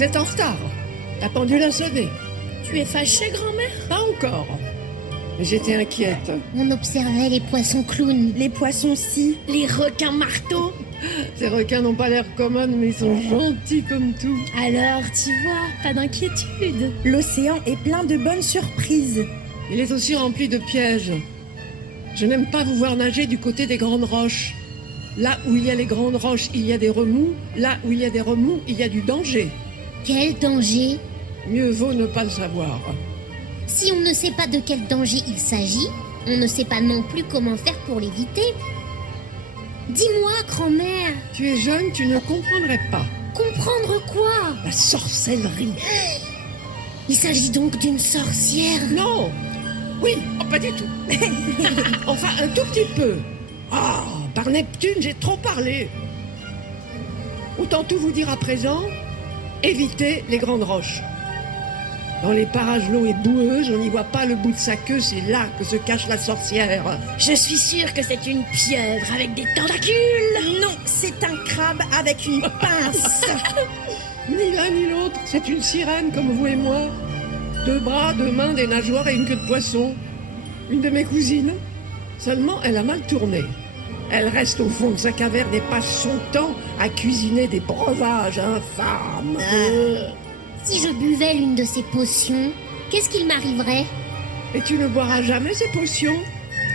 Vous êtes en retard. La pendule a sonné. Tu es fâchée, grand-mère? Pas encore. Mais j'étais inquiète. On observait les poissons clowns. Les poissons-ci. Les requins marteaux. Ces requins n'ont pas l'air communs, mais ils sont gentils comme tout. Alors, tu vois, pas d'inquiétude. L'océan est plein de bonnes surprises. Il est aussi rempli de pièges. Je n'aime pas vous voir nager du côté des grandes roches. Là où il y a les grandes roches, il y a des remous. Là où il y a des remous, il y a du danger. Quel danger? Mieux vaut ne pas le savoir. Si on ne sait pas de quel danger il s'agit, on ne sait pas non plus comment faire pour l'éviter. Dis-moi, grand-mère, Tu es jeune, tu ne comprendrais pas. comprendre quoi? La sorcellerie. Il s'agit donc d'une sorcière. Non. Oui, oh, pas du tout. Enfin, un tout petit peu. Ah, par Neptune, j'ai trop parlé. Autant tout vous dire à présent, évitez les grandes roches. Dans les parages, l'eau est boueuse, on n'y voit pas le bout de sa queue, c'est là que se cache la sorcière. Je suis sûre que c'est une pieuvre avec des tentacules. Non, c'est un crabe avec une pince. Ni l'un ni l'autre, c'est une sirène comme vous et moi. 2 bras, 2 mains, des nageoires et une queue de poisson. Une de mes cousines. Seulement, elle a mal tourné. Elle reste au fond de sa caverne et passe son temps à cuisiner des breuvages infâmes. Si je buvais l'une de ces potions, qu'est-ce qu'il m'arriverait? Et tu ne boiras jamais ces potions,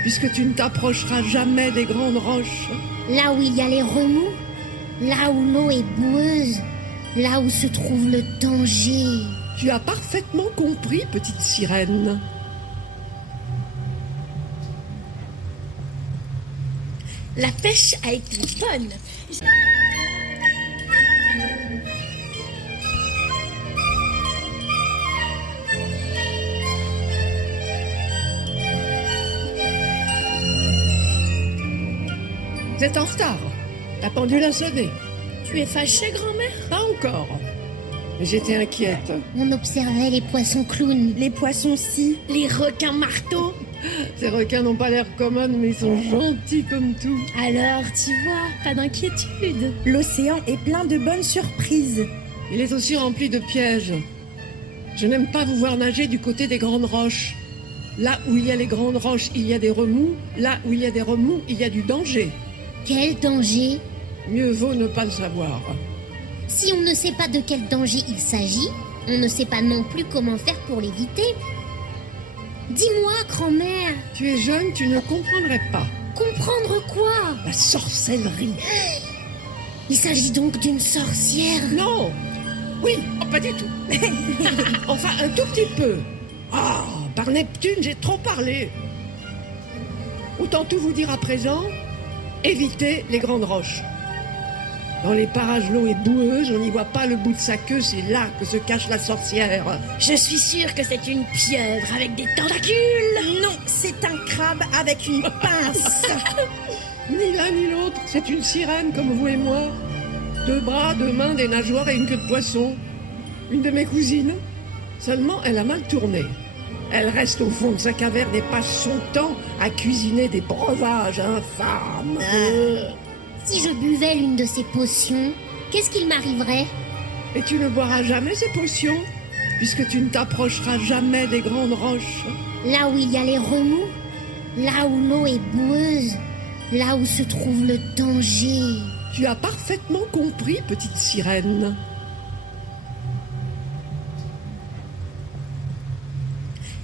puisque tu ne t'approcheras jamais des grandes roches. Là où il y a les remous, là où l'eau est boueuse, là où se trouve le danger. Tu as parfaitement compris, petite sirène. La pêche a été bonne. Vous êtes en retard. La pendule a sonné. Tu es fâchée, grand-mère? Pas encore. Mais j'étais inquiète. On observait les poissons clowns. Les poissons-ci. Les requins marteaux. Ces requins n'ont pas l'air communs, mais ils sont gentils comme tout. Alors, tu vois, pas d'inquiétude. L'océan est plein de bonnes surprises. Il est aussi rempli de pièges. Je n'aime pas vous voir nager du côté des grandes roches. Là où il y a les grandes roches, il y a des remous. Là où il y a des remous, il y a du danger. Quel danger? Mieux vaut ne pas le savoir. Si on ne sait pas de quel danger il s'agit, on ne sait pas non plus comment faire pour l'éviter. Dis-moi, grand-mère, Tu es jeune, tu ne comprendrais pas. comprendre quoi? La sorcellerie. Il s'agit donc d'une sorcière. Non. Oui, oh, pas du tout. Enfin, un tout petit peu. Ah, par Neptune, j'ai trop parlé. Autant tout vous dire à présent, évitez les grandes roches. Dans les parages, l'eau est boueuse, on n'y voit pas le bout de sa queue, c'est là que se cache la sorcière. Je suis sûre que c'est une pieuvre avec des tentacules. Non, c'est un crabe avec une pince. Ni l'un ni l'autre, c'est une sirène comme vous et moi. 2 bras, 2 mains, des nageoires et une queue de poisson. Une de mes cousines. Seulement, elle a mal tourné. Elle reste au fond de sa caverne et passe son temps à cuisiner des breuvages infâmes. Si je buvais l'une de ces potions, qu'est-ce qu'il m'arriverait? Et tu ne boiras jamais ces potions, puisque tu ne t'approcheras jamais des grandes roches. Là où il y a les remous, là où l'eau est boueuse, là où se trouve le danger. Tu as parfaitement compris, petite sirène.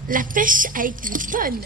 La pêche a été bonne.